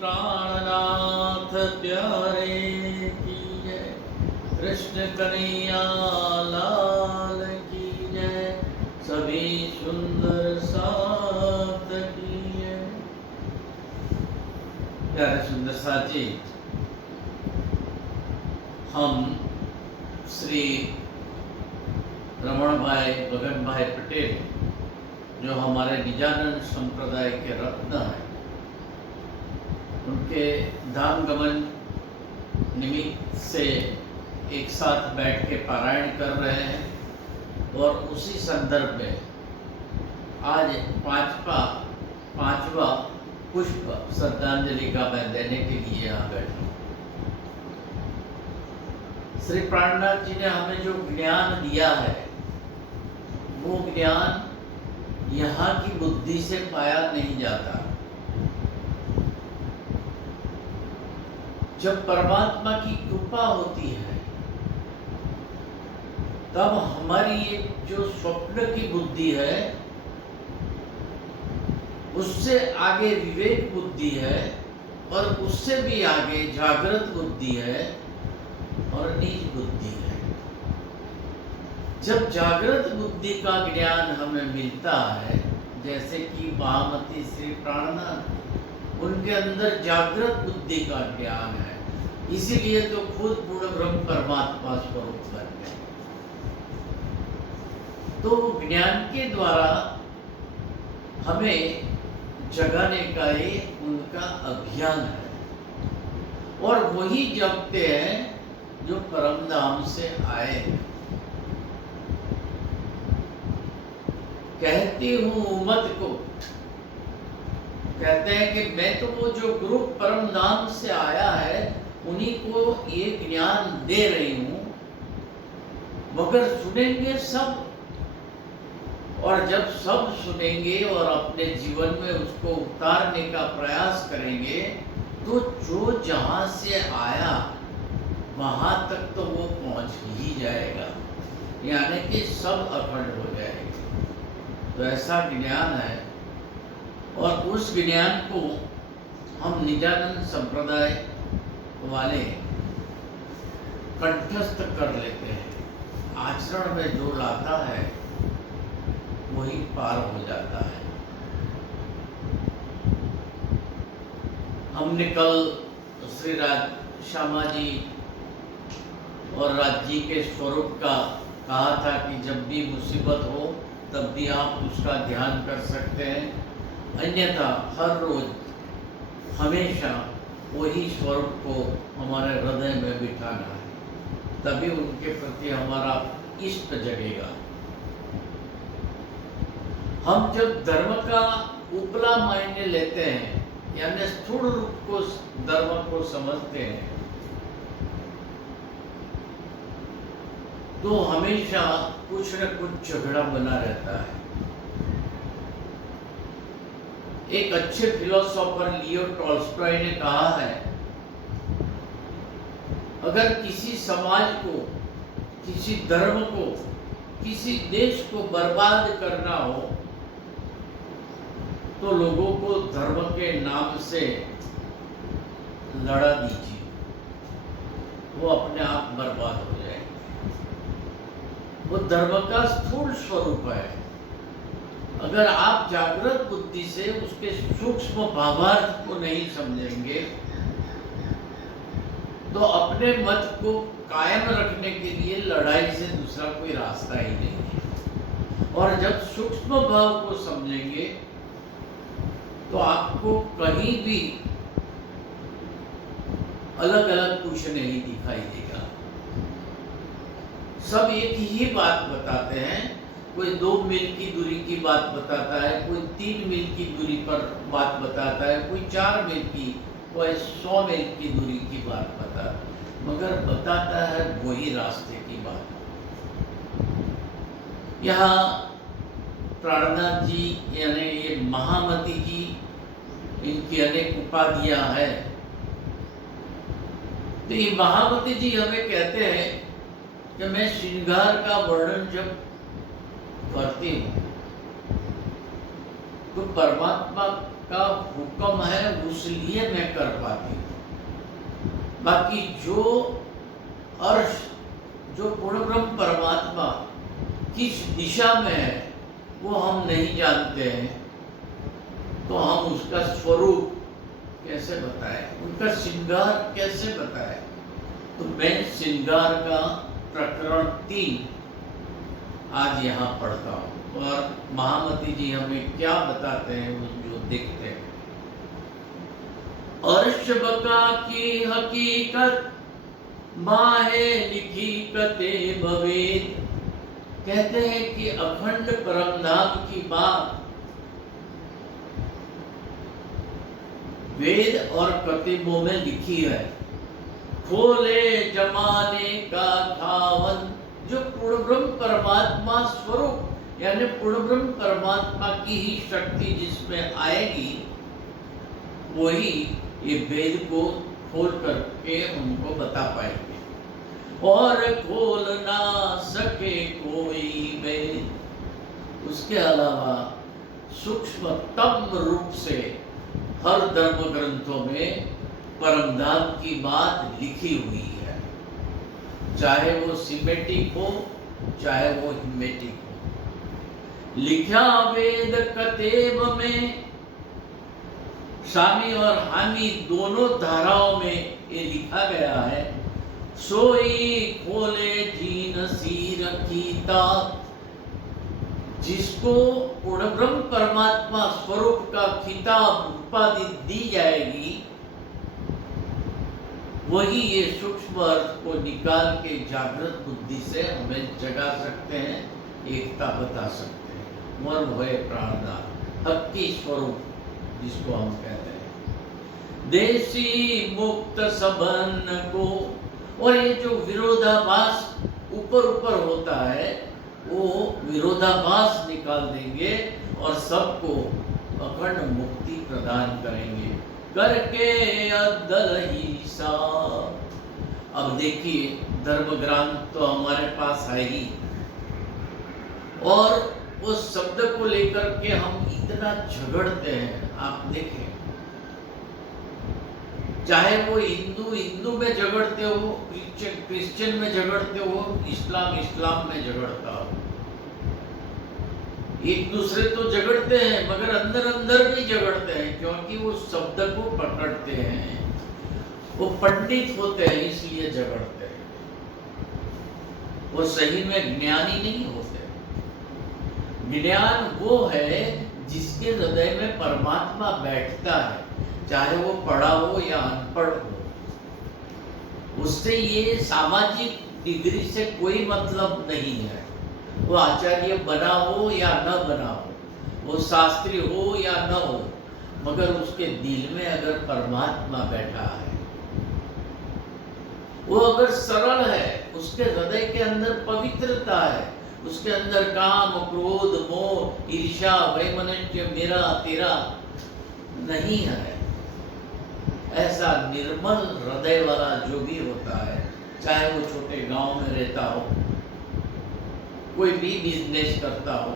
प्राणनाथ प्यारे की जय। कृष्ण कन्हैया लाल की जय। सभी सुंदर साथ की जय। प्यारे सुंदर साथी, हम श्री रमण भाई भगन भाई पटेल, जो हमारे निजानंद संप्रदाय के रत्न हैं, उनके धाम गमन निमित्त से एक साथ बैठ के पारायण कर रहे हैं। और उसी संदर्भ में आज पांचवा पुष्प श्रद्धांजलि का मैं देने के लिए यहाँ बैठा हूँ। श्री प्राणनाथ जी ने हमें जो ज्ञान दिया है, वो ज्ञान यहाँ की बुद्धि से पाया नहीं जाता। जब परमात्मा की कृपा होती है, तब हमारी ये जो स्वप्न की बुद्धि है, उससे आगे विवेक बुद्धि है, और उससे भी आगे जागृत बुद्धि है और नीच बुद्धि है। जब जागृत बुद्धि का ज्ञान हमें मिलता है, जैसे कि महामती श्री प्राणनाथ, उनके अंदर जागृत बुद्धि का ज्ञान है, इसीलिए तो खुद पूर्ण ब्रह्म परमात्मा स्वरूप बन गए। तो ज्ञान के द्वारा हमें जगाने का ही उनका अभियान है, और वही जगते हैं जो परम धाम से आए हैं। कहती हूँ मत को, कहते हैं कि मैं तो वो जो गुरु परम धाम से आया है, उन्हीं को ये ज्ञान दे रही हूँ, मगर सुनेंगे सब। और जब सब सुनेंगे और अपने जीवन में उसको उतारने का प्रयास करेंगे, तो जो जहां से आया वहां तक तो वो पहुंच ही जाएगा, यानी कि सब अखंड हो जाएगा। तो ऐसा ज्ञान है, और उस ज्ञान को हम निजानंद संप्रदाय वाले कंठस्थ कर लेते हैं। आचरण में जो लाता है वही पार हो जाता है। हमने कल श्री श्यामा जी और राज जी के स्वरूप का कहा था कि जब भी मुसीबत हो तब भी आप उसका ध्यान कर सकते हैं, अन्यथा हर रोज हमेशा वही स्वरूप को हमारे हृदय में बिठाना है, तभी उनके प्रति हमारा इष्ट जगेगा। हम जब धर्म का उपला मायने लेते हैं, यानी स्थूल रूप को धर्म को समझते हैं, तो हमेशा कुछ न कुछ झगड़ा बना रहता है। एक अच्छे फिलोसोफर लियो टॉल्स्टॉय ने कहा है, अगर किसी समाज को, किसी धर्म को, किसी देश को बर्बाद करना हो, तो लोगों को धर्म के नाम से लड़ा दीजिए, वो अपने आप बर्बाद हो जाएंगे। वो धर्म का स्थूल स्वरूप है। अगर आप जागृत बुद्धि से उसके सूक्ष्म भावार्थ को नहीं समझेंगे, तो अपने मत को कायम रखने के लिए लड़ाई से दूसरा कोई रास्ता ही नहीं है। और जब सूक्ष्म भाव को समझेंगे, तो आपको कहीं भी अलग अलग कुछ नहीं दिखाई देगा। सब एक ही बात बताते हैं। कोई 2 मील की दूरी की बात बताता है, कोई 3 मील की दूरी पर बात बताता है, कोई 4 मील की, कोई 100 मील की दूरी की बात बताता है, मगर बताता है वही रास्ते की बात। यहाँ प्राणनाथ जी यानी ये महामती जी, इनकी अनेक उपाधियां है। तो ये महामती जी हमें कहते हैं कि मैं श्रृंगार का वर्णन जब करती हूँ, तो परमात्मा का हुक्म है, उसलिए मैं कर पाती हूँ। बाकी जो अर्श, जो पूर्ण ब्रह्म परमात्मा किस दिशा में है वो हम नहीं जानते हैं, तो हम उसका स्वरूप कैसे बताएं, उनका श्रृंगार कैसे बताएं। तो मैं श्रृंगार का प्रकरण 3 आज यहाँ पढ़ता हूँ और महामती जी हमें क्या बताते हैं वो जो देखते हैं। अर्श बका की हकीकत माहे लिखी कते भवेद। कहते हैं कि अखंड परम धाम की बात वेद और कतिबों में लिखी है। खोले जमाने का खावन, जो पूर्ण ब्रह्म परमात्मा स्वरूप यानी पूर्ण ब्रह्म परमात्मा की ही शक्ति जिसमें आएगी, वही ये वेद को खोल करके उनको बता पाएंगे। और खोल ना सके कोई वेद, उसके अलावा सूक्ष्मतम रूप से हर धर्म ग्रंथों में परमधाम की बात लिखी हुई है, चाहे वो सिमेटिक हो चाहे वो हिमेटिक हो। लिखा वेद कतेब में, सामी और हामी दोनों धाराओं में ये लिखा गया है। सोई खोले जीन सीर कीता, जिसको पूर्ण ब्रह्म परमात्मा स्वरूप का खिताब उपाधि दी जाएगी, वही ये सूक्ष्म अर्थ को निकाल के जागृत बुद्धि से हमें जगा सकते हैं, एकता बता सकते हैं। मर्म भय प्राणनाथ, हक्की स्वरूप जिसको हम कहते हैं। देसी मुक्त सबन को, और ये जो विरोधाभास ऊपर ऊपर होता है वो विरोधाभास निकाल देंगे और सबको अखंड मुक्ति प्रदान करेंगे। करके अद्दल ही सा। अब देखिए धर्म ग्रंथ तो हमारे पास है ही, और उस शब्द को लेकर के हम इतना झगड़ते हैं। आप देखें, चाहे वो हिंदू में झगड़ते हो, क्रिश्चियन में झगड़ते हो, इस्लाम में झगड़ता हो, एक दूसरे तो झगड़ते हैं मगर अंदर अंदर भी झगड़ते हैं, क्योंकि वो शब्द को पकड़ते हैं, वो पंडित होते हैं इसलिए झगड़ते हैं, वो सही में ज्ञानी नहीं होते। ज्ञान वो है जिसके हृदय में परमात्मा बैठता है, चाहे वो पढ़ा हो या अनपढ़ हो। उससे ये सामाजिक डिग्री से कोई मतलब नहीं है, वो आचार्य बना हो या न बना हो, वो शास्त्री हो या न हो, मगर उसके दिल में अगर परमात्मा बैठा है, वो अगर सरल है, उसके हृदय के अंदर पवित्रता है, उसके अंदर काम क्रोध मोह ईर्ष्या वैमनस्य मेरा तेरा नहीं है, ऐसा निर्मल हृदय वाला जो भी होता है, चाहे वो छोटे गांव में रहता हो, कोई भी बिजनेस करता हो,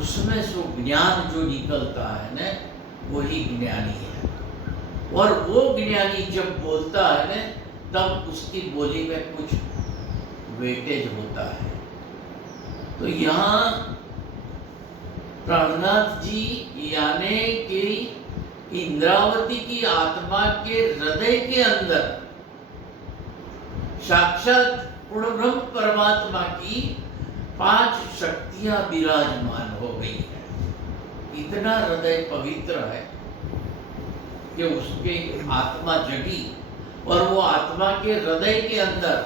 उसमें से ज्ञान जो निकलता है ना, वही ज्ञानी है। और वो ज्ञानी जब बोलता है ना, तब उसकी बोली में कुछ वेटेज होता है। तो यहाँ प्राणनाथ जी यानी कि इंद्रावती की आत्मा के हृदय के अंदर साक्षात पूर्ण ब्रह्म परमात्मा की 5 शक्तियां विराजमान हो गई है। इतना हृदय पवित्र है कि उसके आत्मा जगी, और वो आत्मा के हृदय के अंदर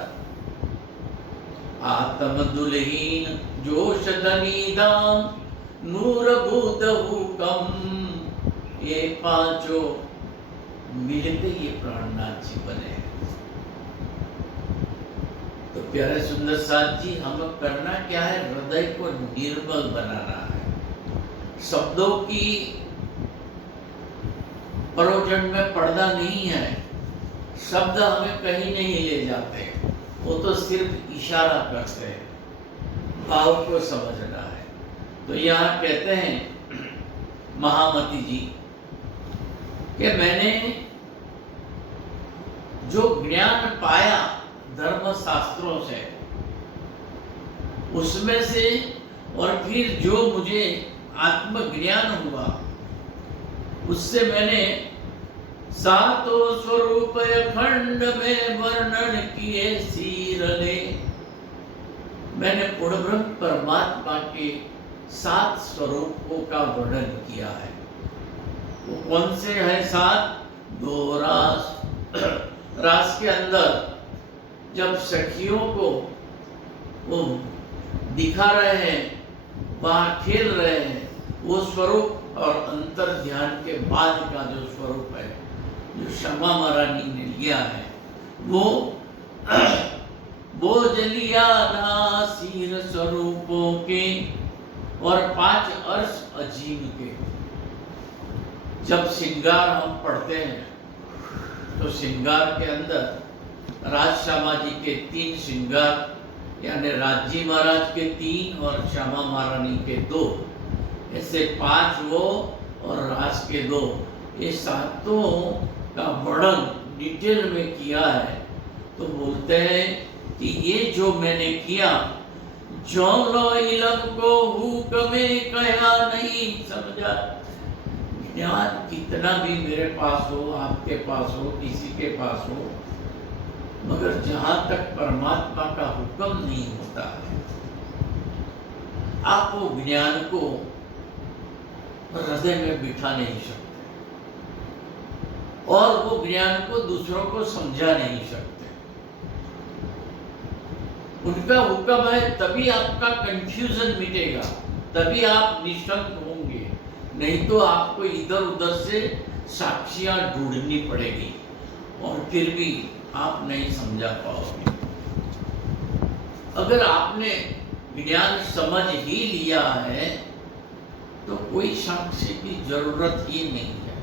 आत्म दुलहीन जोश दनीदान नूर भूत हुकम, ये 5 मिलते ये प्राणनाथ जी बने हैं। तो प्यारे सुंदर साथ जी, हमें करना क्या है? हृदय को निर्मल बनाना है। शब्दों की परोजन में पर्दा नहीं है, शब्द हमें कहीं नहीं ले जाते, वो तो सिर्फ इशारा करते हैं, भाव को समझना है। तो यहाँ कहते हैं महामती जी कि मैंने जो ज्ञान पाया धर्म शास्त्रों से, उसमें से, और फिर जो मुझे आत्मज्ञान हुआ, उससे मैंने सातों स्वरूप अखंड में वर्णन किए सीरले। मैंने पूर्ण ब्रह्म परमात्मा के 7 स्वरूपों का वर्णन किया है। वो कौन से हैं 7? 2 रास। रास के अंदर जब सखियों को वो दिखा रहे हैं, वहां खेल रहे हैं, वो स्वरूप, और अंतर ध्यान के बाद का जो स्वरूप है, जो श्यामा महारानी ने लिया है, वो बोझलिया नासीर स्वरूपों के और 5 अर्श अजीम के। जब श्रृंगार हम पढ़ते हैं तो श्रृंगार के अंदर राज श्यामा जी के 3 श्रृंगार, यानी राजी महाराज के 3 और श्यामा महारानी के 2, ऐसे 5 वो और राज के 2, ये 7 का वर्णन डिटेल में किया है। तो बोलते हैं कि ये जो मैंने किया, जो लो इलम को हुक्मे कहा नहीं समझा। ज्ञान कितना भी मेरे पास हो, आपके पास हो, किसी के पास हो, मगर जहां तक परमात्मा का हुक्म नहीं होता है, आप वो ज्ञान को हृदय में बिठा नहीं सकते, और वो ज्ञान को दूसरों को समझा नहीं सकते। उनका हुक्म है तभी आपका कंफ्यूजन मिटेगा, तभी आप निशंक होंगे, नहीं तो आपको इधर उधर से साक्षियां ढूंढनी पड़ेगी और फिर भी आप नहीं समझा पाओगे। अगर आपने ज्ञान समझ ही लिया है तो कोई साक्षी की जरूरत ही नहीं है।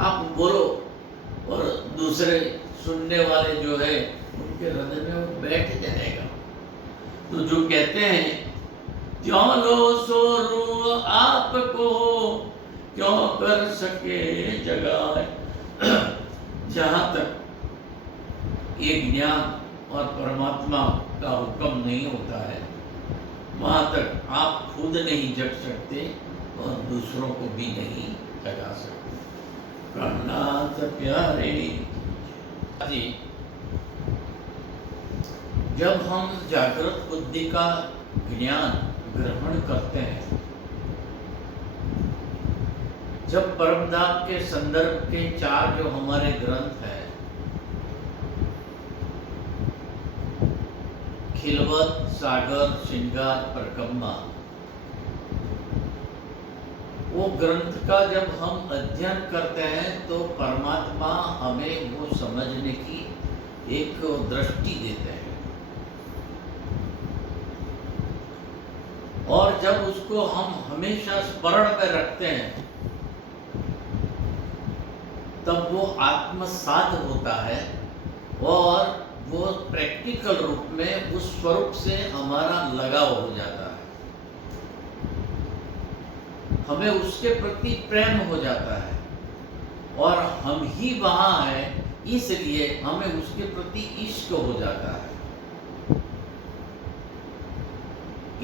आप बोलो और दूसरे सुनने वाले जो है उनके हृदय में वो बैठ जाएगा। तो जो कहते हैं क्यों लो सो रू आपको, क्यों कर सके जगाए, जहां तक ये ज्ञान और परमात्मा का हुक्म नहीं होता है, वहां तक आप खुद नहीं जग सकते और दूसरों को भी नहीं जगा सकते। प्राणनाथ प्यारे जी, जब हम जागृत बुद्धि का ज्ञान ग्रहण करते हैं, जब परमधाम के संदर्भ के 4 जो हमारे ग्रंथ हैं, खिलवत, सागर, श्रृंगार, परकम्मा, वो ग्रंथ का जब हम अध्ययन करते हैं तो परमात्मा हमें वो समझने की एक दृष्टि देते हैं, और जब उसको हम हमेशा स्मरण में रखते हैं तब वो आत्मसात होता है और वो प्रैक्टिकल रूप में उस स्वरूप से हमारा लगाव हो जाता है, हमें उसके प्रति प्रेम हो जाता है, और हम ही वहां हैं इसलिए हमें उसके प्रति इश्क हो जाता है।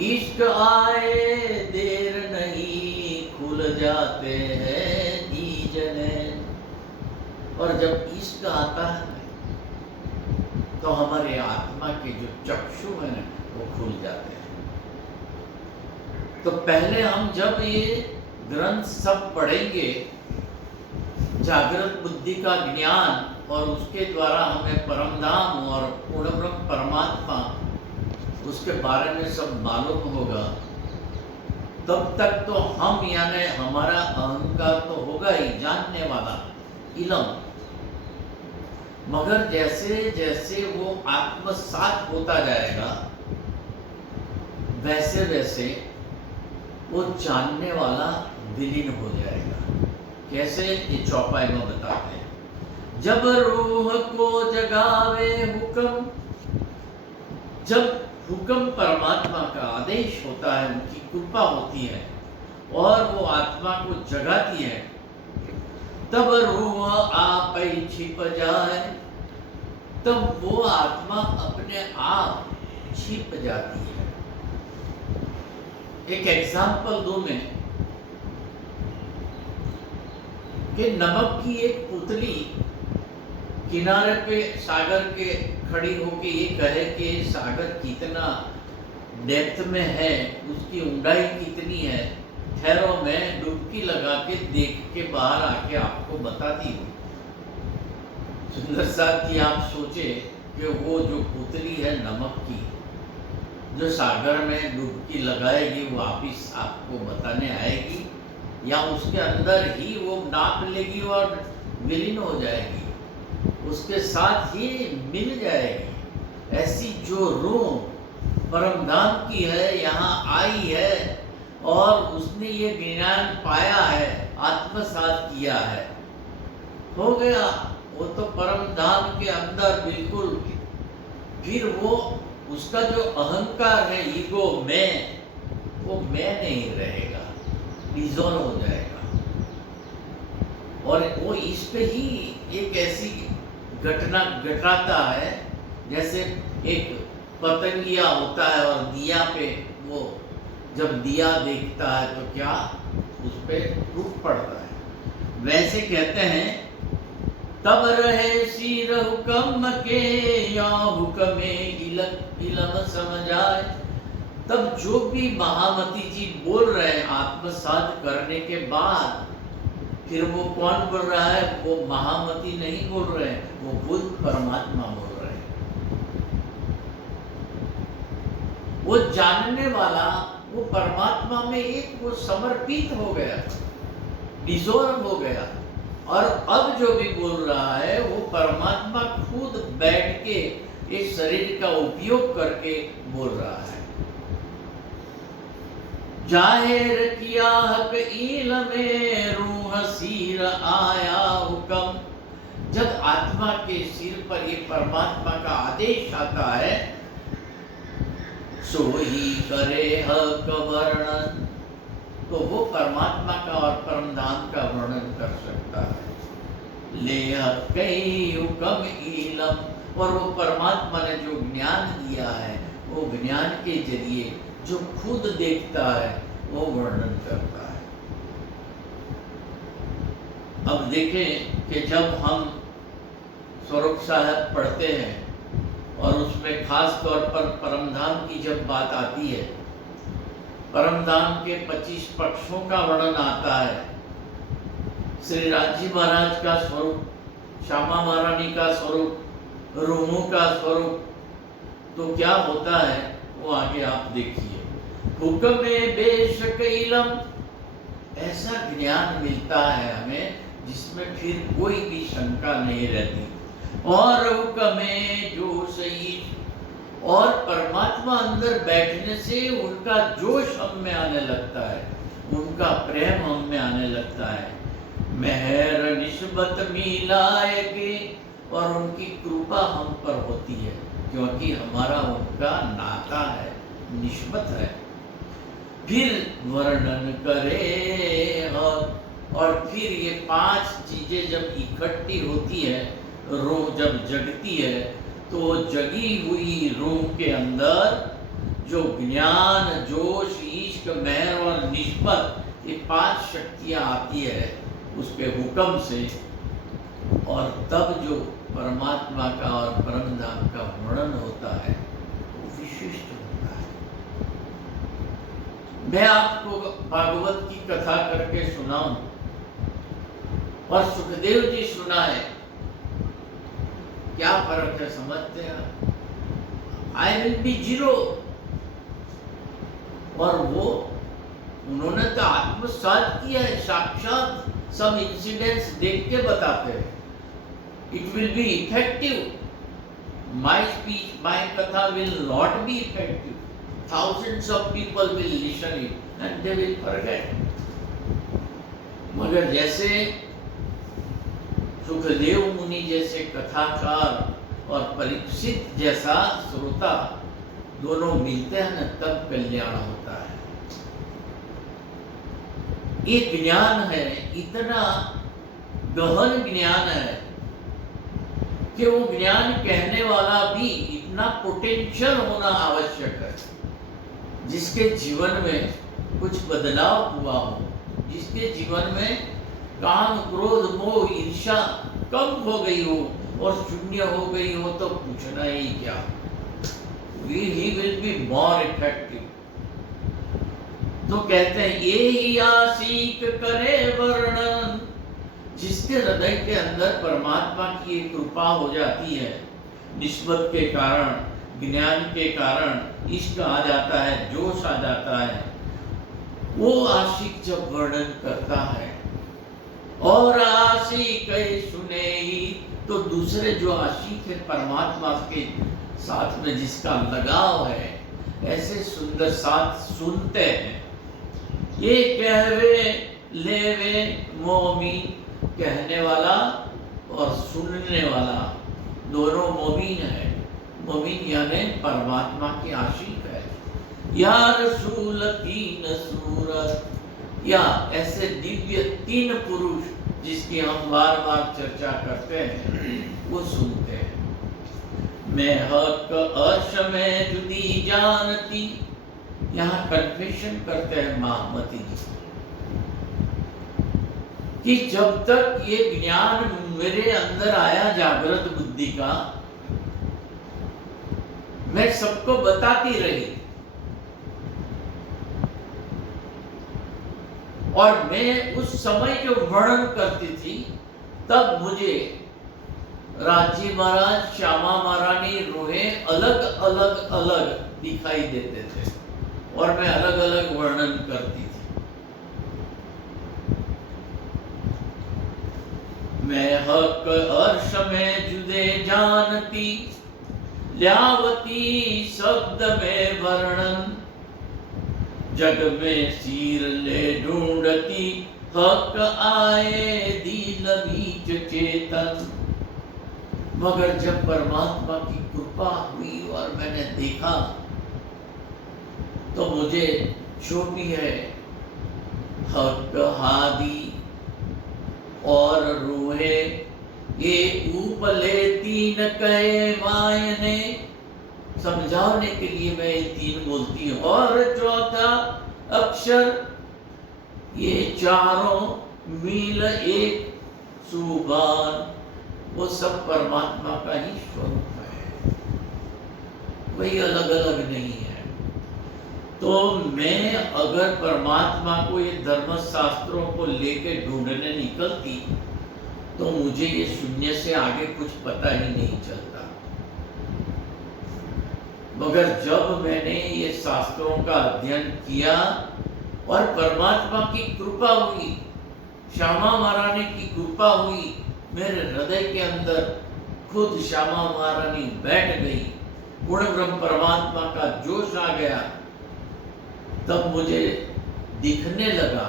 इश्क आए देर नहीं खुल जाते हैं दीजने, और जब इश्क आता है तो हमारे आत्मा के जो चक्षु हैं वो खुल जाते हैं। तो पहले हम जब ये ग्रंथ सब पढ़ेंगे, जागृत बुद्धि का ज्ञान, और उसके द्वारा हमें परमधाम और पूर्ण ब्रह्म परमात्मा उसके बारे में सब मालूम होगा, तब तक तो हम यानी हमारा अहंकार तो होगा ही जानने वाला इलम, मगर जैसे जैसे वो आत्मसात होता जाएगा वैसे वैसे वो जानने वाला विलीन हो जाएगा। कैसे? ये चौपाई में बताते हैं। जब रूह को जगावे हुक्म, जब हुक्म परमात्मा का आदेश होता है, उनकी कृपा होती है, और वो आत्मा को जगाती है, तब रूह आप ही छिप जाए, तब वो आत्मा अपने आप छिप जाती है। एक एग्जाम्पल दूं मैं कि नमक की एक पुतली किनारे पे सागर के खड़ी होके ये कहे कि सागर कितना डेप्थ में है, उसकी ऊंडाई कितनी है, ठहरो मैं डुबकी लगा के देख के बाहर आके आपको बताती हूँ। सुंदर साहब की आप सोचे कि वो जो पुतली है नमक की, जो सागर में डुबकी लगाएगी, वापिस आपको बताने आएगी, या उसके अंदर ही वो नाप लेगी और विलीन हो जाएगी, उसके साथ ही मिल जाएगी। ऐसी जो रूह परमधाम की है, यहाँ आई है और उसने ये ज्ञान पाया है, आत्मसात किया है, हो गया वो तो परमधाम के अंदर बिल्कुल। फिर वो उसका जो अहंकार है, ईगो, मैं, वो मैं नहीं रहेगा, डिसॉल्व हो जाएगा। और वो इस पे ही एक ऐसी घटना घटाता है, जैसे एक पतंगिया होता है और दिया पे वो जब दिया देखता है तो क्या उस पे टूट पड़ता है। वैसे कहते हैं, तब रहे सिर हुक्म के या हुक्मे इलम समझाए। तब जो भी महामती जी बोल रहे हैं आत्मसात करने के बाद, फिर वो कौन बोल रहा है? वो महामती नहीं बोल रहे हैं, वो खुद परमात्मा बोल रहे हैं। वो जानने वाला वो परमात्मा में एक वो समर्पित हो गया, डिसॉल्व हो गया, और अब जो भी बोल रहा है वो परमात्मा खुद बैठ के इस शरीर का उपयोग करके बोल रहा है। जाहिर किया हक इल्मे रूह सिर आया हुक्म। जब आत्मा के सिर पर ये परमात्मा का आदेश आता है, सो ही करे हक वर्णन, तो वो परमात्मा का और परमधाम का वर्णन कर सकता है। ले कई हुक्म इलम, और वो परमात्मा ने जो ज्ञान दिया है, वो ज्ञान के जरिए जो खुद देखता है वो वर्णन करता है। अब देखें कि जब हम स्वरूप साहब पढ़ते हैं और उसमें खास तौर पर परमधाम की जब बात आती है, परमधाम के 25 पक्षों का वर्णन आता है, श्री राजी महाराज का स्वरूप, श्यामा महारानी का स्वरूप, रूमू का स्वरूप, तो क्या होता है वो आगे आप देखिए। हुक्म बेशक इलम, ऐसा ज्ञान मिलता है हमें जिसमें फिर कोई भी शंका नहीं रहती। और हुक्म जो सही, और परमात्मा अंदर बैठने से उनका जोश हम में आने लगता है, उनका प्रेम हम में आने लगता है। मेहर निस्बत मिलाएगी, और उनकी कृपा हम पर होती है, क्योंकि हमारा उनका नाता है, निस्बत है। फिर वर्णन करे, और फिर ये 5 चीजें जब इकट्ठी होती है, रूह जब जगती है, तो जगी हुई रूह के अंदर जो ज्ञान, जोश, इश्क, मेहर और निस्बत, ये 5 शक्तियां आती है उसके हुक्म से, और तब जो परमात्मा का और परमधाम का वर्णन होता है वो विशिष्ट होता है। मैं आपको भागवत की कथा करके सुनाऊं और सुखदेव जी सुनाए, क्या फर्क है समझते हैं? आई विल बी जीरो, और वो उन्होंने तो आत्मसात किया है, साक्षात सब इंसिडेंट्स देख के बताते हैं। It will be effective, my speech, my katha will not be effective, thousands of people will listen it and they will forget। मगर जैसे सुखदेव मुनि जैसे कथाकार और परीक्षित जैसा श्रोता दोनों मिलते हैं न, तब कल्याण होता है। ये ज्ञान है, इतना गहन ज्ञान है कि वो ज्ञान कहने वाला भी इतना पोटेंशियल होना आवश्यक है, जिसके जीवन में कुछ बदलाव हुआ हो, जिसके जीवन में काम, क्रोध, मोह, ईर्ष्या कम हो गई हो और शून्य हो गई हो, तो पूछना ही क्या। He will be more effective. तो कहते हैं ये ही आशिक करे वर्णन, जिसके हृदय के अंदर परमात्मा की एक कृपा हो जाती है, निस्बत के कारण, ज्ञान के कारण इश्क आ जाता है, जोश आ जाता है, वो आशिक जब वर्णन करता है और आशिक सुने ही, तो दूसरे जो आशिक है परमात्मा के साथ में जिसका लगाव है, ऐसे सुंदर साथ सुनते हैं। ये कहवे लेवे मोमी, कहने वाला और सुनने वाला दोनों मोमीन है। मोमीन यानी परमात्मा की आशिक है। या रसूल तीन सूरत, या ऐसे दिव्य तीन पुरुष जिसकी हम बार बार चर्चा करते हैं, वो सुनते हैं। मैं हक अर्श में जुदी जानती, यहाँ कन्फेशन करते हैं महामती जी कि जब तक ये ज्ञान मेरे अंदर आया जागृत बुद्धि का, मैं सबको बताती रही और मैं उस समय जो वर्णन करती थी, तब मुझे राजी महाराज, श्यामा महारानी, रोहे अलग अलग अलग दिखाई देते थे और मैं अलग अलग वर्णन करती थी। मैं हक अर्श में जुदे जानती, ल्यावती शब्द में वर्णन, जग में सिर ले ढूंढती, हक आए दिल बीच चेतन। मगर जब परमात्मा की कृपा हुई और मैंने देखा, तो मुझे छोटी है हक हादी और रूहे, ये ऊपले तीन कहे मायने, समझाने के लिए मैं ये तीन बोलती हूँ। और चौथा अक्षर, ये चारों मील एक सुबान, वो सब परमात्मा का ही स्वरूप है, वही अलग अलग नहीं है। तो मैं अगर परमात्मा को ये धर्म शास्त्रों को लेके ढूंढने निकलती, तो मुझे ये शून्य से आगे कुछ पता ही नहीं चलता। मगर जब मैंने ये शास्त्रों का अध्ययन किया और परमात्मा की कृपा हुई, श्यामा महारानी की कृपा हुई, मेरे हृदय के अंदर खुद श्यामा महारानी बैठ गई, पूर्ण ब्रह्म परमात्मा का जोश आ गया, तब मुझे दिखने लगा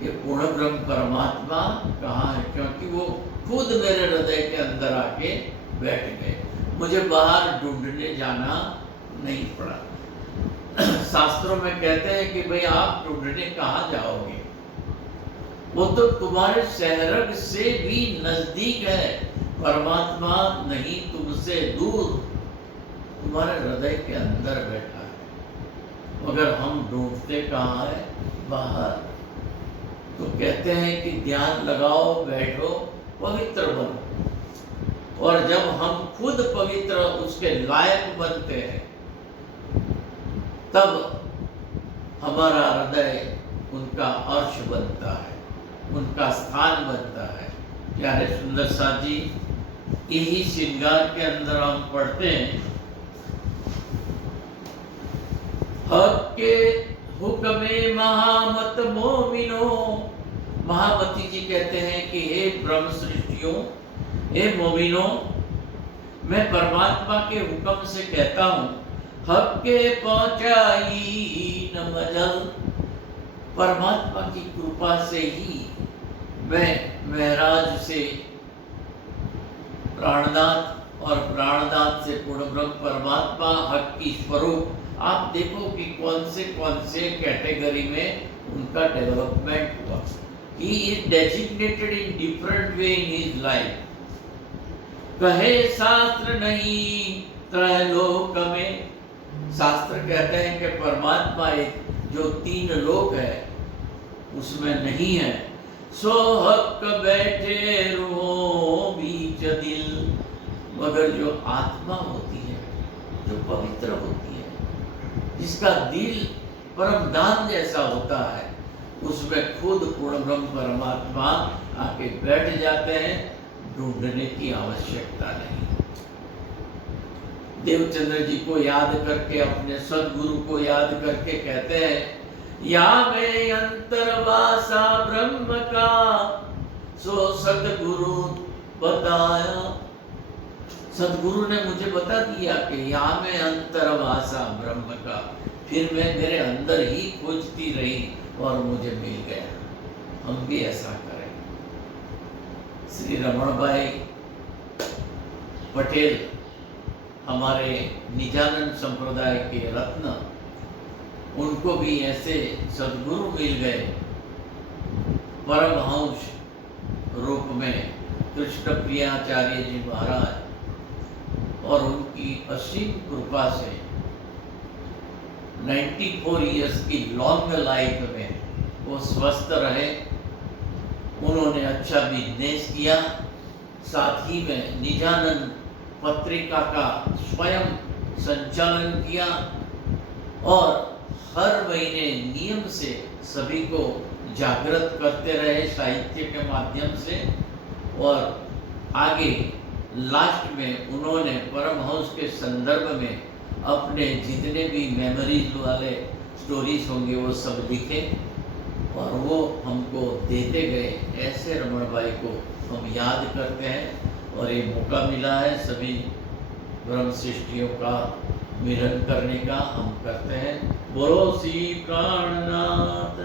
कि पूर्ण ब्रह्म परमात्मा कहाँ है, क्योंकि वो खुद मेरे हृदय के अंदर आके बैठ गए, मुझे बाहर ढूंढने जाना नहीं पड़ा। शास्त्रों में कहते हैं कि भाई आप ढूंढने कहाँ जाओगे, वो तो तुम्हारे शहरग से भी नजदीक है, परमात्मा नहीं तुमसे दूर, तुम्हारे हृदय के अंदर बैठा है। मगर हम ढूंढते कहाँ है, बाहर। तो कहते हैं कि ध्यान लगाओ, बैठो, पवित्र बनो, और जब हम खुद पवित्र उसके लायक बनते हैं, तब हमारा हृदय उनका अर्श बनता है, उनका स्थान बनता है। प्यारे सुंदर साथ जी, यही श्रृंगार के अंदर हम पढ़ते हैं, हक के हुक्मे महामत मोमिनो। महामती जी कहते हैं कि हे ब्रह्म सृष्टियों, हे मोमिनो, मैं परमात्मा के हुक्म से कहता हूँ, हक के पहुँचाई न मजल। परमात्मा की कृपा से ही मैं महराज से प्राणनाथ और प्राणनाथ से पूर्ण ब्रह्म परमात्मा हक की स्वरूप आप देखो कि कौन से कैटेगरी में उनका डेवलपमेंट हुआ। He is designated in different way in his life. कहे शास्त्र नहीं त्रैलोक में, शास्त्र कहते हैं कि परमात्मा एक जो 3 लोक है उसमें नहीं है। सो हक बैठे रूहों बीच दिल, मगर जो आत्मा होती है, जो पवित्र होती है, जिसका दिल परम धाम जैसा होता है, उसमें खुद पूर्ण ब्रह्म परमात्मा आके बैठ जाते हैं, ढूंढने की आवश्यकता नहीं। देवचंद्र जी को याद करके, अपने सदगुरु को याद करके कहते हैं, या मैं अंतरवासा ब्रह्म का सो सदगुरु बताया। सदगुरु ने मुझे बता दिया कि या मैं अंतरवासा ब्रह्म का, फिर मैं मेरे अंदर ही खोजती रही और मुझे मिल गया। हम भी ऐसा करें। श्री रमण भाई पटेल हमारे निजानंद संप्रदाय के रत्न, उनको भी ऐसे सद्गुरु मिल गए परमहंस रूप में कृष्ण प्रियाचार्य जी महाराज, और उनकी असीम कृपा से 94 इयर्स की लॉन्ग लाइफ में वो स्वस्थ रहे। उन्होंने अच्छा बिजनेस किया, साथ ही में निजानंद पत्रिका का स्वयं संचालन किया और हर महीने नियम से सभी को जागृत करते रहे साहित्य के माध्यम से। और आगे लास्ट में उन्होंने परमहंस के संदर्भ में अपने जितने भी मेमोरीज वाले स्टोरीज होंगे वो सब लिखे और वो हमको देते गए। ऐसे रमण भाई को हम याद करते हैं और ये मौका मिला है सभी ब्रह्म सृष्टियों का मिलन करने का, हम करते हैं। बोलो श्री प्राणनाथ।